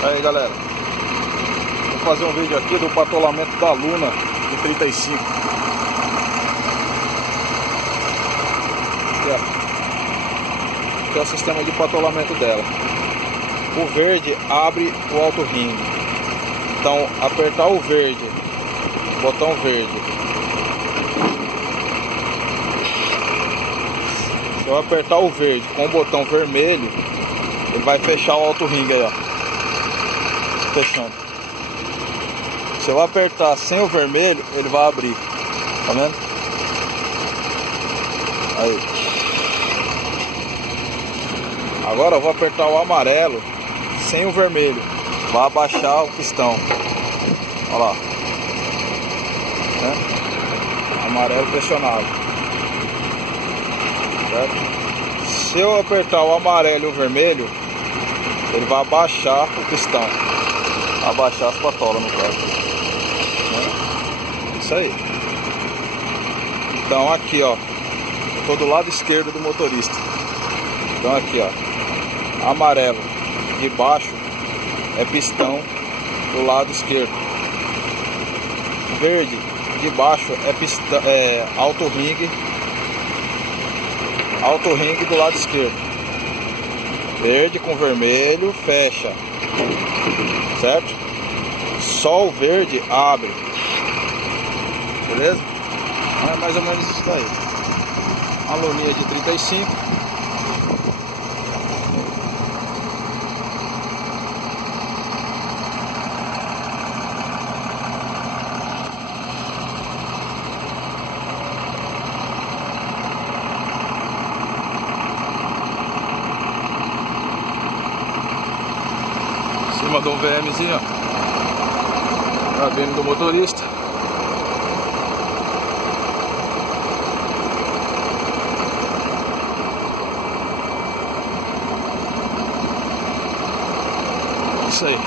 Aí galera, vou fazer um vídeo aqui do patolamento da Luna de 35. Aqui é o sistema de patolamento dela. O verde abre o alto ringue. Então apertar o verde, botão verde. Se eu apertar o verde com o botão vermelho, ele vai fechar o alto ringue aí, ó. Fechando. Se eu apertar sem o vermelho, ele vai abrir. Tá vendo? Aí. Agora eu vou apertar o amarelo sem o vermelho. Vai abaixar o pistão. Olha lá. Né? Amarelo pressionado. Certo? Se eu apertar o amarelo e o vermelho, ele vai abaixar o pistão. Abaixar as patolas no caso. Né? Isso aí. Então aqui, ó. Eu tô do lado esquerdo do motorista. Então aqui, ó. Amarelo de baixo é pistão do lado esquerdo. Verde de baixo é pistão, alto ringue do lado esquerdo. Verde com vermelho fecha, certo? Só o verde abre, beleza? É mais ou menos isso daí. Uma luninha de 35. Em cima de um VMzinho, ó. Cabine do motorista. Isso aí.